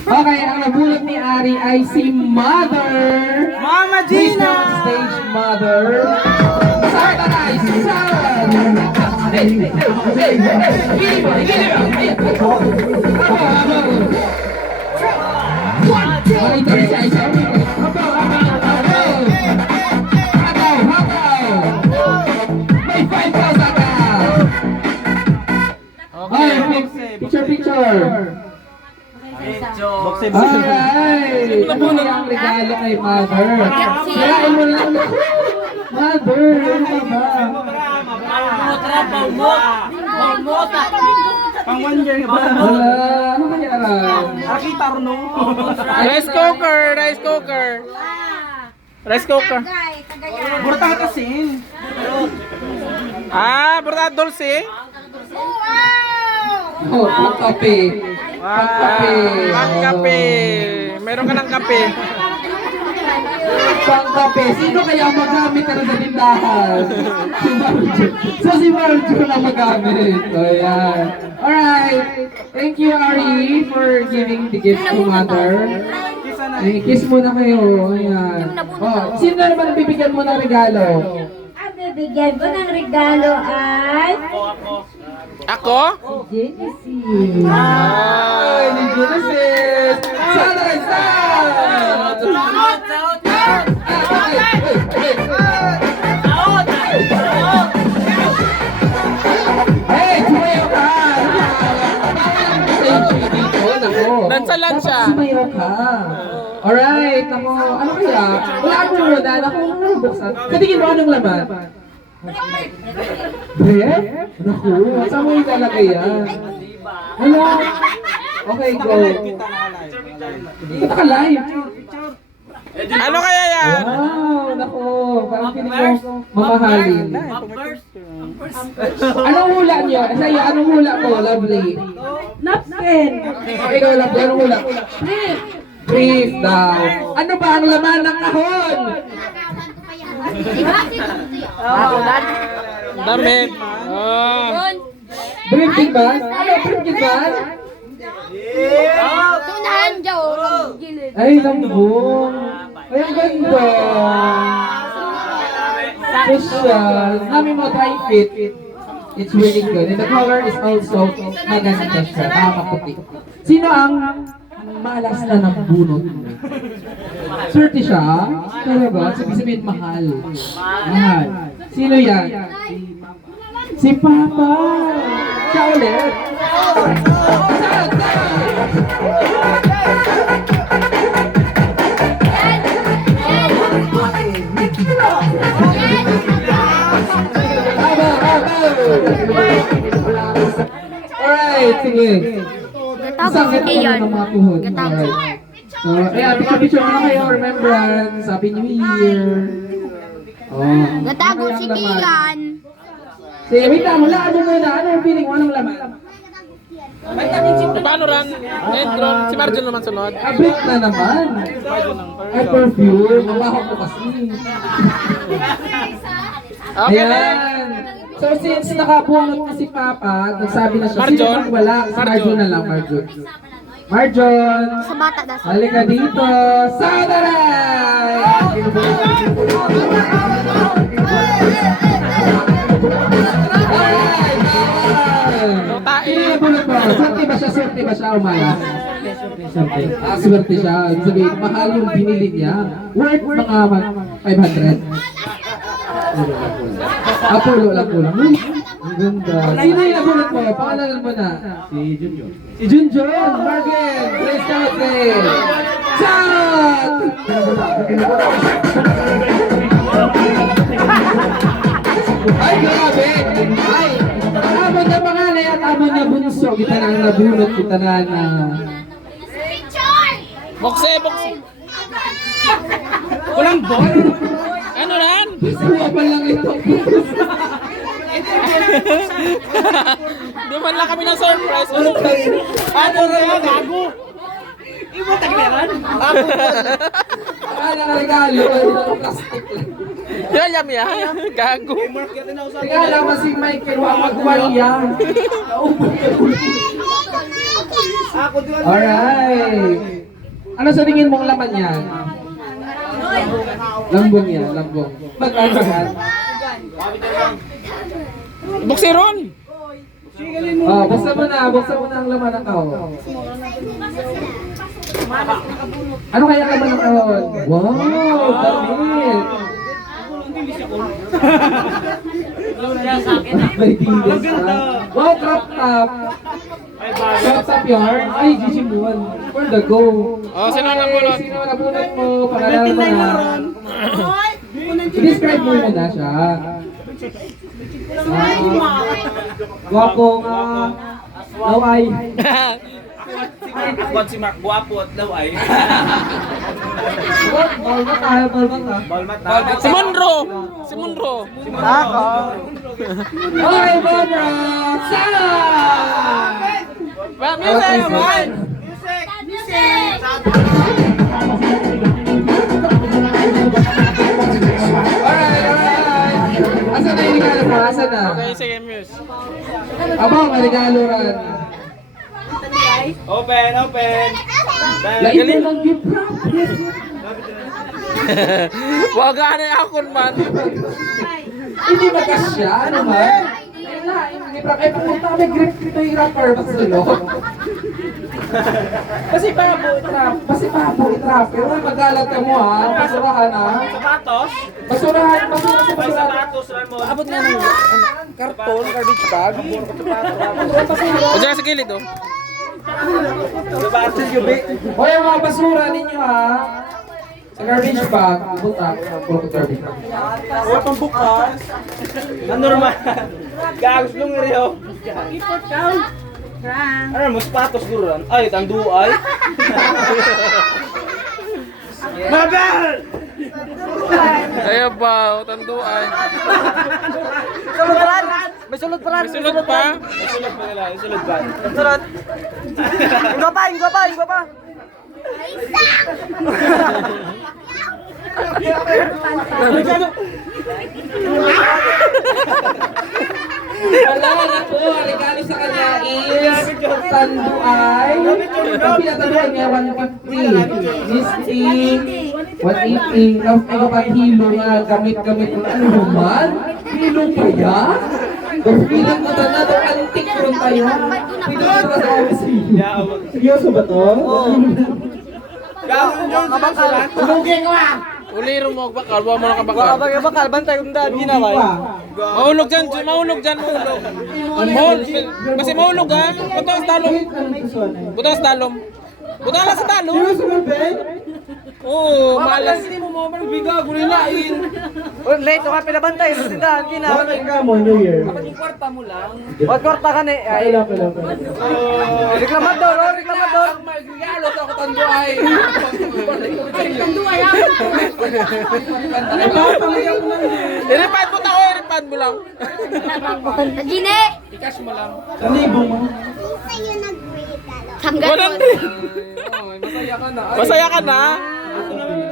Okay, ang nabulot ni Ari ay si Mother. Mama Please Gina! come on stage, Mother. Sara guys, Sara! May 5,000 ka! Okay, picture, picture. Alright! Ito ang regalo kay Mother. Kirain mo lang. Mother, ano ka ba? Pang 1 year ba? Wala, ano kaya alam? Nakita rin no? Rice cooker, rice cooker. Rice cooker. Burtang kasin. Ah, berta dulce. Oh, pangkape. Pangkape. Pangkape. Meron ka ng kape. Pangkape. Sino kaya ang magamit ka na sa tindahan? Si Marjo. So si Marjo na magamit. So yan. Alright. Thank you, Ari, for giving the gift to Mother. Eh, kiss muna kayo. Ayan. Oh, sino naman bibigyan mo ng regalo? Ang bibigyan ko ng regalo ay Ako? Genesis. Ay, ni Genesis. Sana isa! Hey, sumayaw ka! Nansalan siya. Sumayaw ka. Alright, ako, ano kaya? Wala ko muna, ako buksan. Katingin mo anong laman? Bref? Naku, saan mo ilalagay yan? Hala? Okay, go. Dito ka live. Ano kaya yan? Wow, naku, parang piling ko mamahalin. Anong hula niyo? Sa'yo, anong hula mo, Lovely? napkin. Ikaw, Lovely, anong hula? Brief daw. Ano ba ang laman ng kahon? Damit. Oh. Brief din ba? Ano, brief din ba? Tunahan dyan. Ay, lambong. Ay, ang ganda. Social. Namin mo try fit. It's really good. And the color is also maganda siya. Nakakaputi. Sino ang malas na ng bunot mo? Swerte siya? Talaga? Sabihin mahal. Mahal. Sino yan? Si Papa. Siya ulit. Alright, sige. Isang ganda ng mga tuhod. Alright. So, ayan, picture na kayo. Remembrance. Happy New Year. Oh. Natago Ano si yung laman? Kian. Sige, wait lang. Wala mo muna. Ano yung feeling mo? Anong laman? Paano ran? Edron. Si Marjon naman sunod. Abrik na naman. Ay, perfume. Mabaho ko kasi. Okay na. Ayan. So, since nakabunot na si Papa, nagsabi na siya, Marjon. sino bang wala? Si Marjon na lang, Marjon. Marjon! Sa bata na sa Halika dito! Sadaray! Sino yung bunot mo? Swerte ba siya? Swerte ba siya? Umaya? Swerte. Ah, swerte siya. Ibig sabihin, mahal yung binili niya. Worth mga 500. Pulo lang. Uy, ang ganda. Sino yung nabunot mo? Pakalalan mo na. Si Junjun. Si Junjun! Marvin! Please come and say! Chat! Ay, grabe! Ay, habang na pangalan at habang na bunso, kita na ang nabunot, kita na na... Bokse, bokse. Walang ball. Ano ran? Suwa pa lang ito. Di man lang kami ng surprise. Ano rin yan? Gago. Ibo tagmeran. Akala ka regalo, plastic lang. Yan, yam. Gago. Kaya naman si Michael, wamagwalya. Alright. sa tingin mong laman yan? Lambong yan, lambong. Mag-alpagan. Buksiron! Buksan mo na ang laman ng kahon. Ano kaya ang laman ng kahon? Wow, damit! May tingles ha? Wow, crop top! Crop top yarn? Ay, Gigi Moon. For the go. Sino ang bunot? Sino ang bunot mo? Pangalan mo na. I-describe mo muna siya. Gwapong laway. Kung si Mark Guapo at Laway. Balmat tayo, balmat ha. Balmat Si Monro! Si Monro! Okay, Barbara! Sana! Music! Alright! Asan na yung regalo mo? Asan na? Okay, sige, Muse. Abang, may regalo rin. Open! Lain mo lang gift wrap. Wag na ako man. Hindi magkasya, ano man? Gift wrap. Eh, pumunta kami grip dito yung wrapper. Kasi papo itrap. Pero magalat ka mo ha. Basurahan ha. Sapatos? Basurahan. May sapatos, Ramon. Abot nga ng karton, garbage bag. O dyan sa gilid, oh. Sapatos yung big. O yung mga basura ninyo ha. Sa garbage bag. Butak. Puro garbage bag. Huwag pang bukas. Ano naman? Gagos nung rin. Ano mo, sapatos guran? Ay, tanduay. Mabel! Kaya ba, tanduan. May sulod pa. May sulod pa? Sulod pa nila, sulod pa. Sulod. Inggo pa. Wala na po. Ang regalo sa kanya is tanduay. Ang pinatanduay niya 150. Listing 180. Ang paghilo nga gamit-gamit mo. Ano naman? Hilo pa yan? Pilang mo na ito. Antik ron tayo. Pilang mo na ito. Seryoso ba to? Uliro mo, bakal. Huwag mo na kabakal. Bakal bantay kung daan ginaway. Mahulog dyan, mahulog. Kasi mahulog ha. Butang sa talong. Butang sa talong. Seryoso ba, Ben? Oo, malas. Late ka pinabantay sa tindahan ginaway. Bakit ka mo, New Year? Wag kwarta ka ni. Ay, reklamador. Magregalo sa ako tanduay. I-refund mo tako, i-refund mo lang. Gine! I-cash mo lang. Salibo mo. Walang din. Masaya ka na?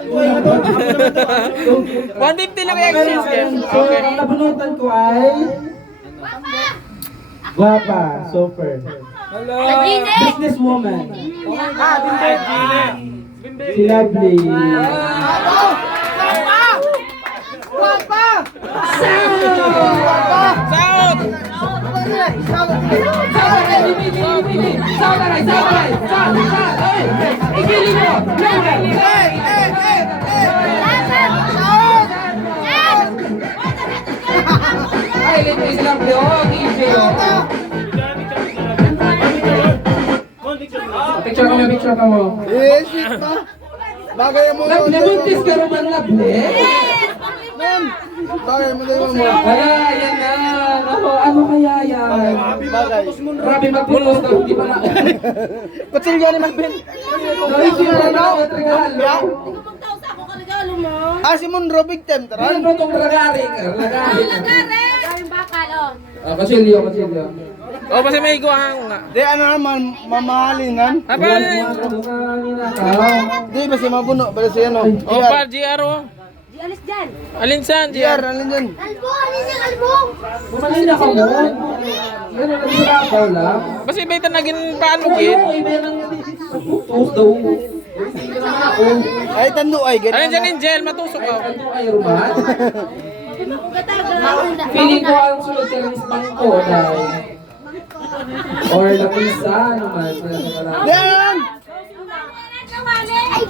150 lang yung exchange game. So, ang nabunutan ko ay... Guwapa, super. Gine! Businesswoman. Gine! Si Lovely. Sahod! Ay, libre si Lovely. Oh, easy. Picture ka mo. Bagay mo. Nabuntis ka naman, Lovely. Bagay mo din mo. Wala, yan na. Ano kaya yan? Bagay. Grabe magpulos daw, di ba na? Kutsilyo ni Marvin. Naisip na na ako, regalo. Si Monro big time tara. Ano itong lagari ka? Lagari ka. Kaming bakal, oh. Kasilyo. O, kasi may iguahang nga. Di ano naman mamahalingan. Apa? Di ba si mabuno ba si ano? O, pa, GR o. Di alis dyan. Alin saan, GR GR? alin dyan? Albo! Alis yung albo! Bumalin na ka mo. Yan ang nagsirapaw lang. Basta iba ito naging paano, kid? Iba yan ang putos daw. Hindi ko naman ako. Ay, tando ay, Ano ganyan dyan, na. Angel? Matusok ka. Ano kayo, Ruman? Feeling ko ang sunod ka ng bangko dahil. Or lapisa naman. Yan!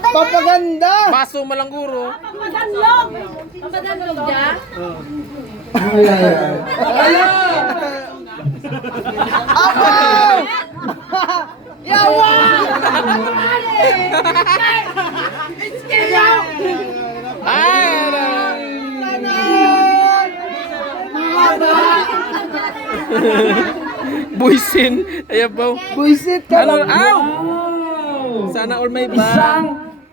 Papaganda! Baso malangguro. Ano yan? Ala! Ako! Yawa! Buisin. Ayabaw. Buisit ka Ano? lang. Ow! Wow! Sana all may Isang ba?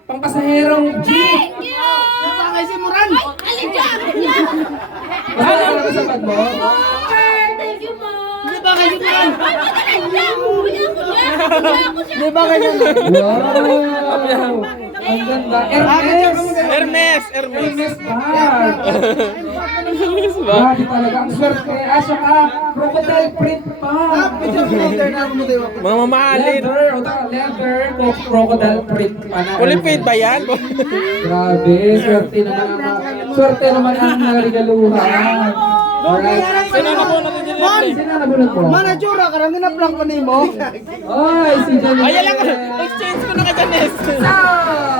pangpasaherong jeep! Bakay si Muran! Ano ang kasabad mo? Thank you, Mom. Di ba kayo Muran? Di ba kayo Wow! Ang ganda. Hermes! Hermes! Hermes! Hermes bag! Grabe talaga. Ang swerte. Saka crocodile print pa. Mga mamahalin. Leather, crocodile print pa na. Fully paid ba yan? Grabe. Swerte naman ang narigaluhan. Alright. Sino na po natin dyan? Sino na bunot mo? Manajura ka lang, ginaplang pa ni mo. Oy, si Janelle. Ay, lang. Exchange ko na ka, Janice. Ah!